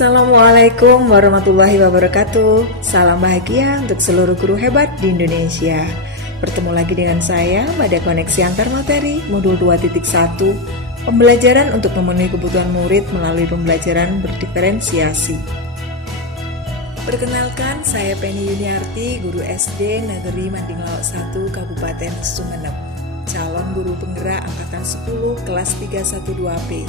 Assalamualaikum warahmatullahi wabarakatuh. Salam bahagia untuk seluruh guru hebat di Indonesia. Bertemu lagi dengan saya pada koneksi antar materi modul 2.1, pembelajaran untuk memenuhi kebutuhan murid melalui pembelajaran berdiferensiasi. Perkenalkan, saya Penny Yuniarti, guru SD Negeri Mandinglawak 1, Kabupaten Sumeneb, calon guru penggerak angkatan 10 kelas 312B.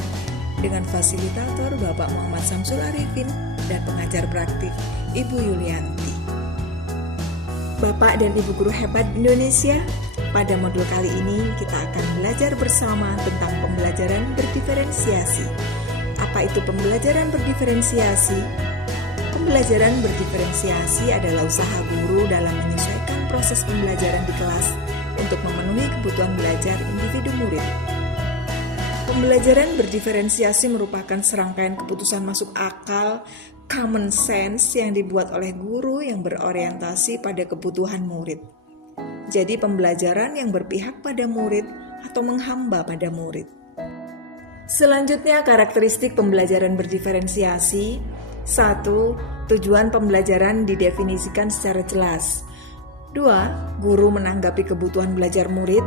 Dengan fasilitator Bapak Muhammad Samsul Arifin dan pengajar praktik Ibu Yulianti. Bapak dan Ibu guru hebat Indonesia, pada modul kali ini kita akan belajar bersama tentang pembelajaran berdiferensiasi. Apa itu pembelajaran berdiferensiasi? Pembelajaran berdiferensiasi adalah usaha guru dalam menyesuaikan proses pembelajaran di kelas untuk memenuhi kebutuhan belajar individu murid. Pembelajaran berdiferensiasi merupakan serangkaian keputusan masuk akal, common sense yang dibuat oleh guru yang berorientasi pada kebutuhan murid. Jadi pembelajaran yang berpihak pada murid atau menghamba pada murid. Selanjutnya karakteristik pembelajaran berdiferensiasi. 1. Tujuan pembelajaran didefinisikan secara jelas. 2. Guru menanggapi kebutuhan belajar murid.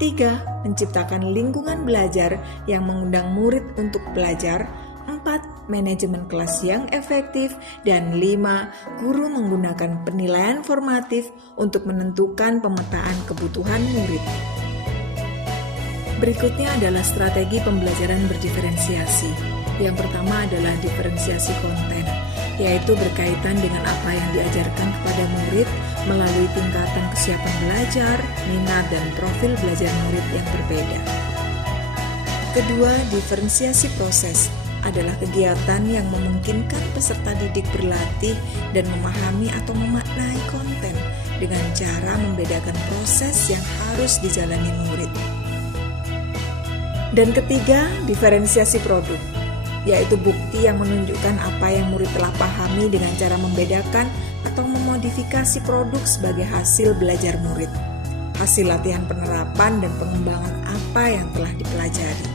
3. Menciptakan lingkungan belajar yang mengundang murid untuk belajar. 4. Manajemen kelas yang efektif. Dan 5. Guru menggunakan penilaian formatif untuk menentukan pemetaan kebutuhan murid. Berikutnya adalah strategi pembelajaran berdiferensiasi. Yang pertama adalah diferensiasi konten, yaitu berkaitan dengan apa yang diajarkan kepada murid melalui tingkatan kesiapan belajar, minat, dan profil belajar murid yang berbeda. Kedua, diferensiasi proses adalah kegiatan yang memungkinkan peserta didik berlatih dan memahami atau memaknai konten dengan cara membedakan proses yang harus dijalani murid. Dan ketiga, diferensiasi produk, yaitu bukti yang menunjukkan apa yang murid telah pahami dengan cara membedakan atau memodifikasi produk sebagai hasil belajar murid, hasil latihan penerapan dan pengembangan apa yang telah dipelajari.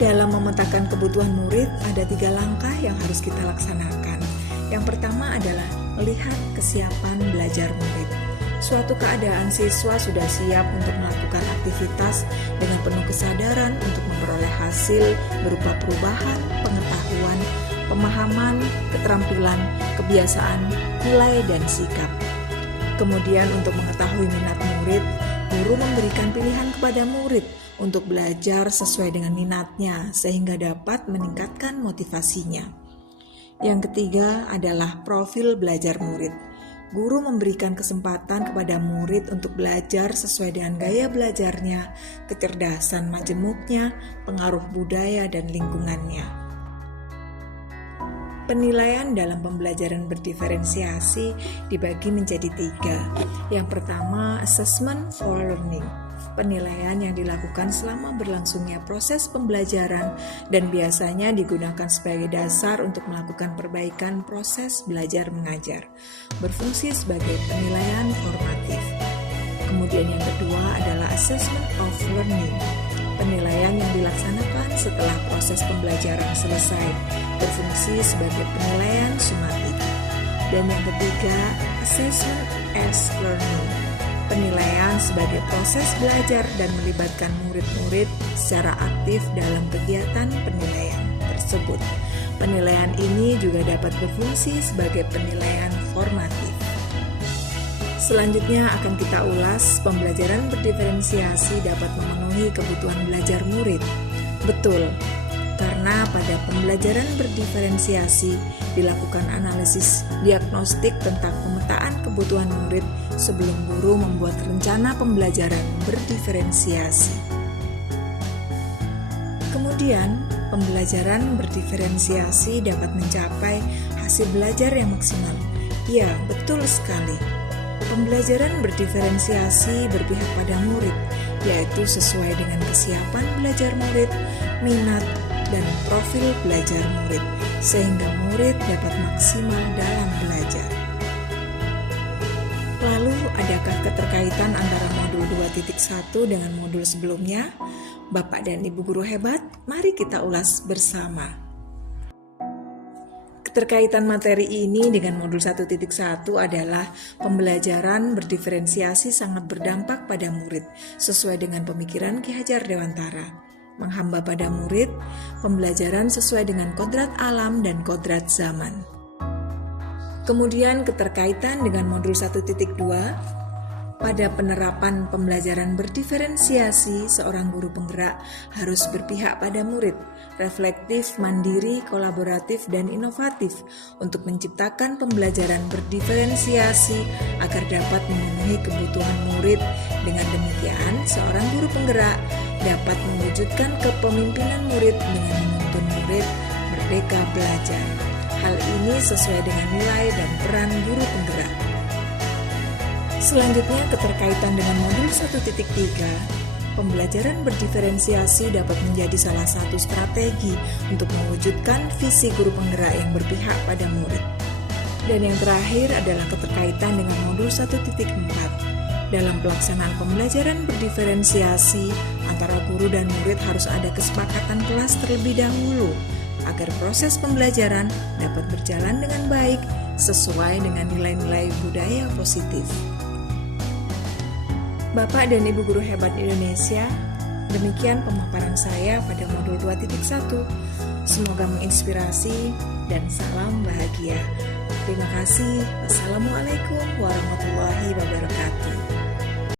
Dalam memetakan kebutuhan murid, ada 3 langkah yang harus kita laksanakan. Yang pertama adalah melihat kesiapan belajar murid. Suatu keadaan siswa sudah siap untuk melakukan aktivitas dengan penuh kesadaran untuk memperoleh hasil berupa perubahan, pengetahuan, pemahaman, keterampilan, kebiasaan, nilai, dan sikap. Kemudian untuk mengetahui minat murid, guru memberikan pilihan kepada murid untuk belajar sesuai dengan minatnya sehingga dapat meningkatkan motivasinya. Yang ketiga adalah profil belajar murid. Guru memberikan kesempatan kepada murid untuk belajar sesuai dengan gaya belajarnya, kecerdasan majemuknya, pengaruh budaya, dan lingkungannya. Penilaian dalam pembelajaran berdiferensiasi dibagi menjadi 3. Yang pertama, assessment for learning. Penilaian yang dilakukan selama berlangsungnya proses pembelajaran dan biasanya digunakan sebagai dasar untuk melakukan perbaikan proses belajar mengajar, berfungsi sebagai penilaian formatif. Kemudian yang kedua adalah assessment of learning. Penilaian yang dilaksanakan setelah proses pembelajaran selesai, berfungsi sebagai penilaian sumatif. Dan yang ketiga, assessment as learning. Penilaian sebagai proses belajar dan melibatkan murid-murid secara aktif dalam kegiatan penilaian tersebut. Penilaian ini juga dapat berfungsi sebagai penilaian formatif. Selanjutnya akan kita ulas pembelajaran berdiferensiasi dapat memenuhi kebutuhan belajar murid. Betul, karena pada pembelajaran berdiferensiasi dilakukan analisis diagnostik tentang pemetaan kebutuhan murid sebelum guru membuat rencana pembelajaran berdiferensiasi. Kemudian, pembelajaran berdiferensiasi dapat mencapai hasil belajar yang maksimal. Ya, betul sekali. Pembelajaran berdiferensiasi berpihak pada murid, yaitu sesuai dengan kesiapan belajar murid, minat, dan profil belajar murid, sehingga murid dapat maksimal dalam belajar. Lalu, adakah keterkaitan antara modul 2.1 dengan modul sebelumnya? Bapak dan Ibu guru hebat, mari kita ulas bersama. Keterkaitan materi ini dengan modul 1.1 adalah pembelajaran berdiferensiasi sangat berdampak pada murid sesuai dengan pemikiran Ki Hajar Dewantara. Menghamba pada murid, pembelajaran sesuai dengan kodrat alam dan kodrat zaman. Kemudian keterkaitan dengan modul 1.2, pada penerapan pembelajaran berdiferensiasi, seorang guru penggerak harus berpihak pada murid, reflektif, mandiri, kolaboratif, dan inovatif untuk menciptakan pembelajaran berdiferensiasi agar dapat memenuhi kebutuhan murid. Dengan demikian, seorang guru penggerak dapat mewujudkan kepemimpinan murid dengan menuntun murid merdeka belajar. Hal ini sesuai dengan nilai dan peran guru penggerak. Selanjutnya, keterkaitan dengan modul 1.3, pembelajaran berdiferensiasi dapat menjadi salah satu strategi untuk mewujudkan visi guru penggerak yang berpihak pada murid. Dan yang terakhir adalah keterkaitan dengan modul 1.4. Dalam pelaksanaan pembelajaran berdiferensiasi, antara guru dan murid harus ada kesepakatan kelas terlebih dahulu, agar proses pembelajaran dapat berjalan dengan baik sesuai dengan nilai-nilai budaya positif. Bapak dan Ibu guru hebat Indonesia, demikian pemaparan saya pada modul 2.1. Semoga menginspirasi dan salam bahagia. Terima kasih. Wassalamualaikum warahmatullahi wabarakatuh.